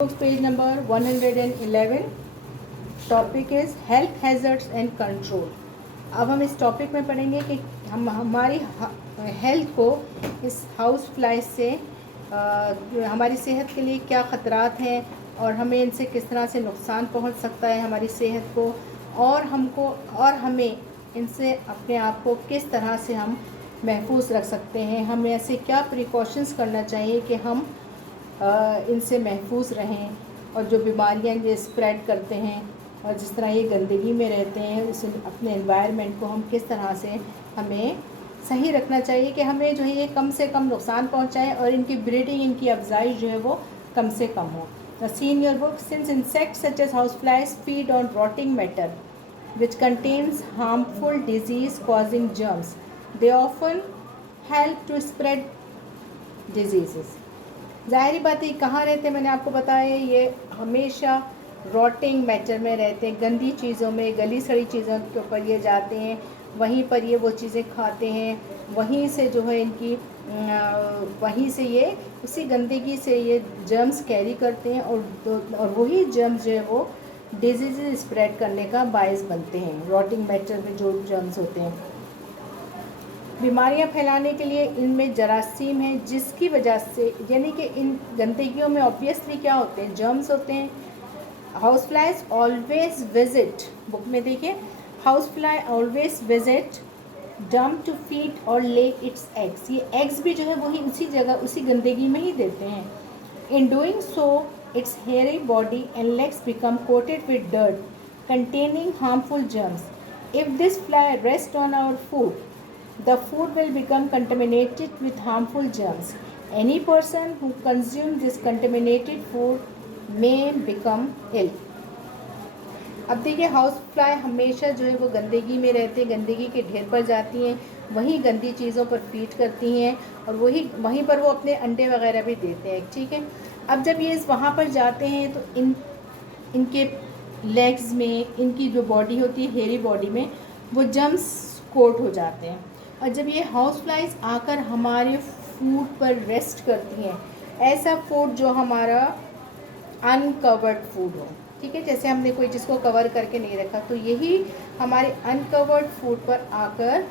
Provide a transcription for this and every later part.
Books page number 111. Topic is health hazards and control. अब हम इस टॉपिक में पढ़ेंगे कि हम हमारी हेल्थ को इस हाउस फ्लाई से हमारी सेहत के लिए क्या ख़तरात हैं और हमें इनसे किस तरह से नुकसान पहुंच सकता है हमारी सेहत को, और हमें इनसे अपने आप को किस तरह से हम महफूज रख सकते हैं। हमें ऐसे क्या प्रिकॉशंस करना चाहिए कि हम इनसे महफूज रहें, और जो बीमारियां ये स्प्रेड करते हैं और जिस तरह ये गंदगी में रहते हैं, उस अपने एनवायरनमेंट को हम किस तरह से हमें सही रखना चाहिए कि हमें जो है ये कम से कम नुकसान पहुंचाए और इनकी ब्रीडिंग, इनकी अफजाइश जो है वो कम से कम हो। The see in your book, since insects such as house flies feed on rotting matter which contains harmful disease causing germs, they often help to spread diseases. ज़ाहिरी बात है कहाँ रहते हैं, मैंने आपको बताया ये हमेशा रॉटिंग मैटर में रहते हैं, गंदी चीज़ों में, गली सड़ी चीज़ों के ऊपर ये जाते हैं, वहीं पर ये वो चीज़ें खाते हैं, वहीं से जो है इनकी वहीं से ये उसी गंदगी से ये जर्म्स कैरी करते हैं, और वही जर्म्स जो है वो डिजीज़ स्प्रेड करने का बायस बनते हैं। रॉटिंग मैटर में जो जर्म्स होते हैं बीमारियां फैलाने के लिए इनमें जरासीम है, जिसकी वजह से यानी कि इन गंदगियों में ऑब्वियसली क्या होते हैं, जर्म्स होते हैं। House flies always visit, book में देखिए, house fly always visit dump to feed और ले इट्स एग्स। ये एग्स भी जो है वही उसी जगह उसी गंदगी में ही देते हैं। In doing so it's hairy body and legs become coated with dirt containing harmful germs. If this fly rests on our food, the food will become contaminated with harmful germs. Any person who consumes this contaminated food may become ill. अब देखिए, house fly हमेशा जो है वो गंदगी में रहते हैं, गंदगी के ढेर पर जाती हैं, वहीं गंदी चीज़ों पर फीड करती हैं, और वहीं पर वो अपने अंडे वगैरह भी देते हैं। ठीक है, अब जब ये वहाँ पर जाते हैं तो इनके लेग्स में, इनकी जो बॉडी होती है, हेयरी बॉडी में, वो जर्म्स कोट हो जाते हैं। और जब ये हाउस फ्लाइज आकर हमारे फूड पर रेस्ट करती हैं, ऐसा फूड जो हमारा अनकवर्ड फूड हो, ठीक है, जैसे हमने कोई जिसको कवर करके नहीं रखा, तो यही हमारे अनकवर्ड फूड पर आकर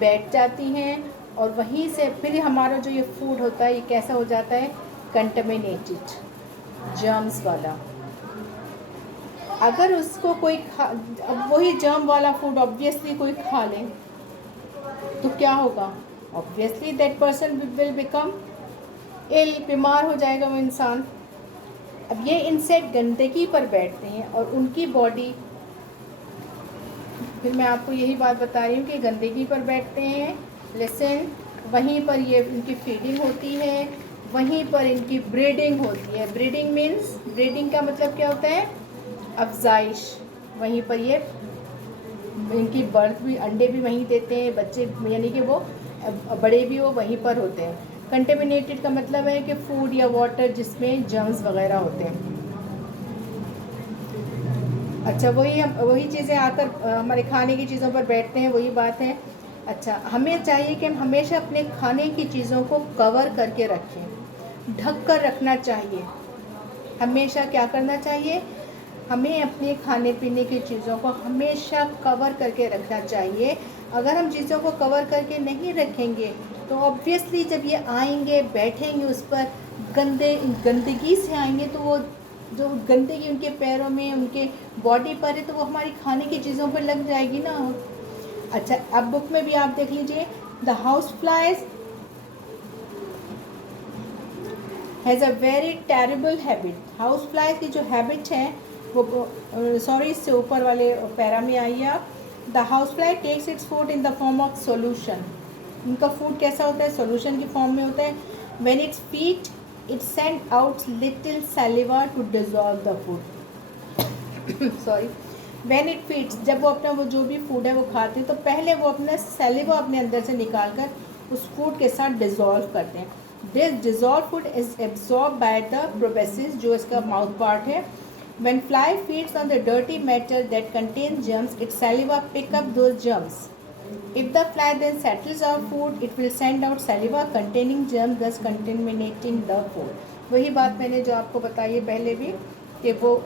बैठ जाती हैं, और वहीं से फिर हमारा जो ये फूड होता है ये कैसा हो जाता है, कंटेमिनेटेड, जर्म्स वाला। अगर उसको कोई अब वही जर्म वाला फूड ऑब्वियसली कोई खा ले तो क्या होगा, obviously that person will become ill, बीमार हो जाएगा वो इंसान। अब ये इंसेक्ट गंदगी पर बैठते हैं और उनकी बॉडी, फिर मैं आपको यही बात बता रही हूँ कि गंदगी पर बैठते हैं, लिसन, वहीं पर ये इनकी फीडिंग होती है, वहीं पर इनकी ब्रीडिंग होती है। ब्रीडिंग मीन्स, ब्रीडिंग का मतलब क्या होता है, अफजाइश। वहीं पर ये इनकी बर्थ भी, अंडे भी वहीं देते हैं, बच्चे यानी कि वो बड़े भी वो वहीं पर होते हैं। कंटेमिनेटेड का मतलब है कि फूड या वाटर जिसमें जर्म्स वगैरह होते हैं। अच्छा, वही चीज़ें आकर हमारे खाने की चीज़ों पर बैठते हैं, वही बात है। अच्छा, हमें चाहिए कि हम हमेशा अपने खाने की चीज़ों को कवर करके रखें, ढक कर रखना चाहिए। हमेशा क्या करना चाहिए, हमें अपने खाने पीने की चीज़ों को हमेशा कवर करके रखना चाहिए। अगर हम चीज़ों को कवर करके नहीं रखेंगे तो ऑब्वियसली जब ये आएंगे, बैठेंगे उस पर, गंदगी से आएंगे, तो वो जो गंदगी उनके पैरों में, उनके बॉडी पर है, तो वो हमारी खाने की चीज़ों पर लग जाएगी ना। अच्छा, अब बुक में भी आप देख लीजिए, the house flies has a very terrible habit. House flies की जो हैबिट है वो, सॉरी, इससे ऊपर वाले पैरा में आइए आप। The house fly takes its food in the form of solution. इनका फूड कैसा होता है, सोल्यूशन की फॉर्म में होता है। When its feed it send out little saliva to dissolve the food. Sorry, when it feeds, जब वो अपना वो जो भी फूड है वो खाते हैं, तो पहले वो अपना सैलिवा अपने अंदर से निकाल कर उस फूड के साथ डिजॉल्व करते हैं। This dissolve food is absorb by the proboscis, जो इसका माउथ पार्ट है। When fly feeds on the dirty matter that contains germs, its saliva pick up those germs. If the fly then settles our food, it will send out saliva containing germs, thus contaminating the food. वही बात मैंने जो आपको बताई है पहले भी, कि वो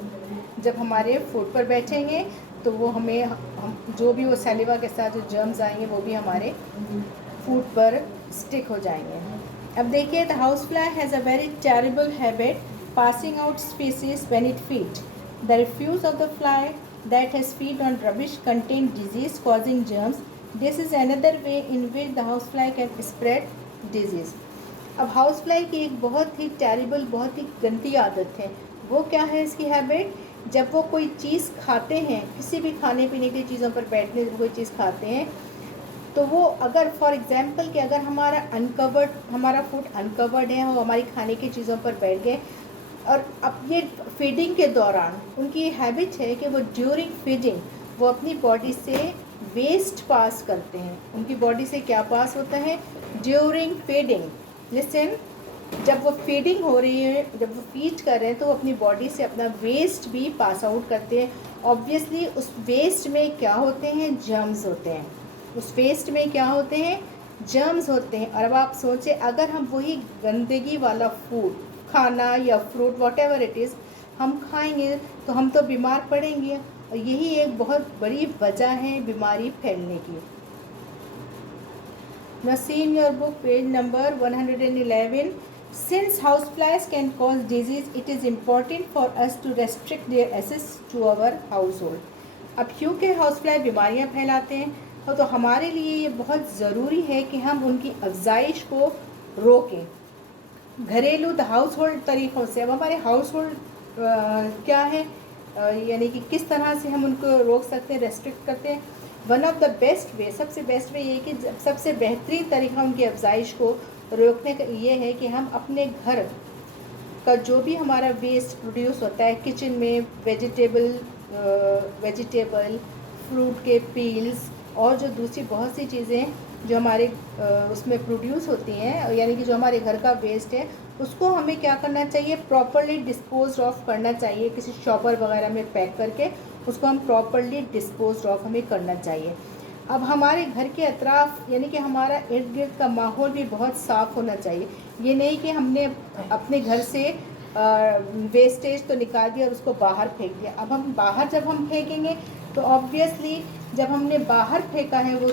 जब हमारे फूड पर बैठेंगे तो वो हमें हम जो भी वो सैलिवा के साथ जो जर्म्स आएंगे वो भी हमारे फूड पर स्टिक हो जाएंगे। अब देखिए, the house fly has a very terrible habit passing out species when it feeds. The refuse of the fly that has feed on rubbish contain disease causing germs. This is another way in which the housefly can spread disease. अब house fly की एक बहुत ही terrible, बहुत ही गंदी आदत है। वो क्या है इसकी हैबिट? जब वो कोई चीज़ खाते हैं, किसी भी खाने पीने की चीज़ों पर बैठने कोई चीज़ खाते हैं, तो वो अगर फॉर एग्जांपल कि अगर हमारा फूड अनकवर्ड है और हमारी खाने की चीज़ों पर बैठ गए, और अब ये फीडिंग के दौरान उनकी हैबिट है कि वो ड्यूरिंग फीडिंग वो अपनी बॉडी से वेस्ट पास करते हैं। उनकी बॉडी से क्या पास होता है ड्यूरिंग फीडिंग? लिसन, जब वो फीडिंग हो रही है, जब वो फीड कर रहे हैं, तो वो अपनी बॉडी से अपना वेस्ट भी पास आउट करते हैं। ऑब्वियसली उस वेस्ट में क्या होते हैं? जर्म्स होते हैं। उस वेस्ट में क्या होते हैं? जर्म्स होते हैं। और अब आप सोचें, अगर हम वही गंदगी वाला फूड, खाना या fruit, what ever it is, हम खाएंगे तो हम तो बीमार पड़ेंगे, और यही एक बहुत बड़ी वजह है बीमारी फैलने की। Now see in your book page number 111. Since houseflies can cause disease, it is important for us to restrict their access to our household. अब क्योंकि हाउसफ्लाई बीमारियां फैलाते हैं तो हमारे लिए ये बहुत ज़रूरी है कि हम उनकी अफजाइश को रोकें घरेलू हाउस होल्ड तरीक़ों से। अब हमारे हाउस होल्ड क्या है, यानी कि किस तरह से हम उनको रोक सकते हैं, रेस्ट्रिक्ट करते हैं। One of the best way, सबसे बेस्ट वे ये कि सबसे बेहतरीन तरीका उनकी अफजाइश को रोकने का ये है कि हम अपने घर का जो भी हमारा वेस्ट प्रोड्यूस होता है किचन में, वेजिटेबल, फ्रूट के पील्स और जो दूसरी बहुत सी चीज़ें जो हमारे उसमें प्रोड्यूस होती हैं, यानी कि जो हमारे घर का वेस्ट है, उसको हमें क्या करना चाहिए? प्रॉपरली डिस्पोज ऑफ करना चाहिए। किसी शॉपर वगैरह में पैक करके उसको हम प्रॉपरली डिस्पोज ऑफ हमें करना चाहिए। अब हमारे घर के अतराफ़, यानी कि हमारा इर्द गिर्द का माहौल भी बहुत साफ़ होना चाहिए। ये नहीं कि हमने अपने घर से वेस्टेज तो निकाल दिया और उसको बाहर फेंक दिया। अब हम बाहर जब हम फेंकेंगे तो ऑब्वियसली जब हमने बाहर फेंका है वो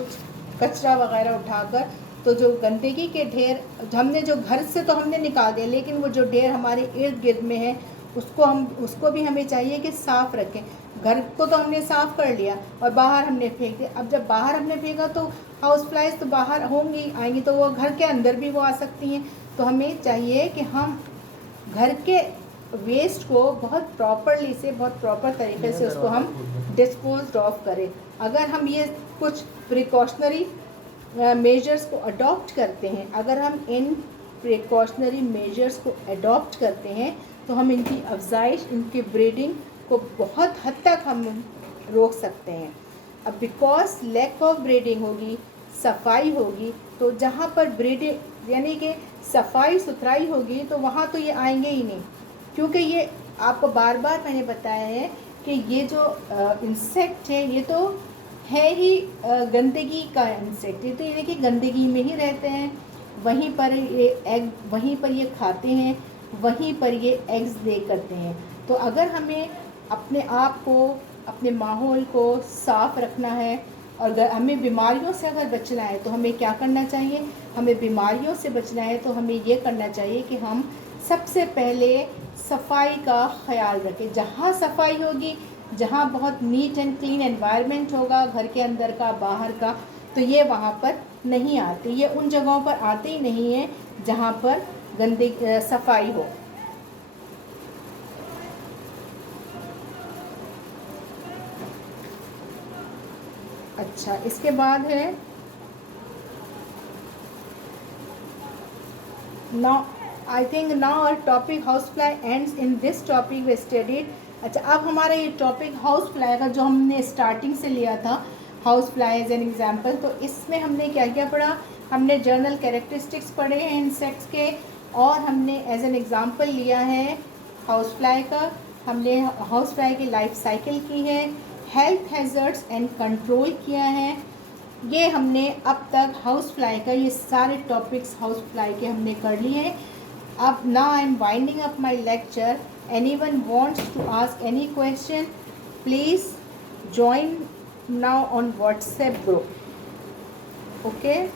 कचरा वगैरह उठाकर, तो जो गंदगी के ढेर हमने जो घर से तो हमने निकाल दिया, लेकिन वो जो ढेर हमारे इर्द गिर्द में है उसको भी हमें चाहिए कि साफ़ रखें। घर को तो हमने साफ़ कर लिया और बाहर हमने फेंक दिया। अब जब बाहर हमने फेंका तो हाउस फ्लाइज तो बाहर होंगी, आएंगी तो वो घर के अंदर भी वो आ सकती हैं। तो हमें चाहिए कि हम घर के वेस्ट को बहुत प्रॉपरली से, बहुत प्रॉपर तरीके से उसको हम डिस्पोज ऑफ करें। अगर हम ये कुछ प्रिकॉशनरी मेजर्स को अडॉप्ट करते हैं, अगर हम इन प्रिकॉशनरी मेजर्स को अडॉप्ट करते हैं तो हम इनकी अफजाइश, इनकी ब्रीडिंग को बहुत हद तक हम रोक सकते हैं। अब बिकॉज लैक ऑफ ब्रीडिंग होगी, सफाई होगी, तो जहाँ पर ब्रीडिंग यानी कि सफाई सुथराई होगी तो वहाँ तो ये आएंगे ही नहीं, क्योंकि ये आपको बार बार मैंने बताया है कि ये जो इंसेक्ट है ये तो है ही गंदगी का इंसेक्ट। ये तो यानी कि गंदगी में ही रहते हैं, वहीं पर ये खाते हैं, वहीं पर ये एग्स दे करते हैं। तो अगर हमें अपने आप को, अपने माहौल को साफ़ रखना है और हमें बीमारियों से अगर बचना है तो हमें क्या करना चाहिए? हमें बीमारियों से बचना है तो हमें ये करना चाहिए कि हम सबसे पहले सफाई का ख्याल रखें। जहाँ सफाई होगी, जहाँ बहुत नीट एंड क्लीन एनवायरनमेंट होगा, घर के अंदर का, बाहर का, तो ये वहाँ पर नहीं आते। ये उन जगहों पर आते ही नहीं हैं जहाँ पर गंदगी सफाई हो। अच्छा, इसके बाद है now I think now our topic housefly ends in this topic we studied। अच्छा, अब हमारा ये टॉपिक हाउस फ्लाई का जो हमने स्टार्टिंग से लिया था, house fly as an example, तो इसमें हमने क्या क्या पढ़ा? हमने जर्नल कैरेक्टरिस्टिक्स पढ़े हैं इंसेक्ट्स के, और हमने एज एन एग्जाम्पल लिया है हाउस फ्लाई का। हमने हाउस फ्लाई की लाइफ साइकिल की है, हेल्थ हैज़र्ड्स एंड कंट्रोल किया है। ये हमने अब तक हाउस फ्लाई का ये सारे टॉपिक्स हाउस फ्लाई के हमने कर लिए हैं। अब now I am winding up my lecture. Anyone wants to ask any question, please join now on WhatsApp group. Okay.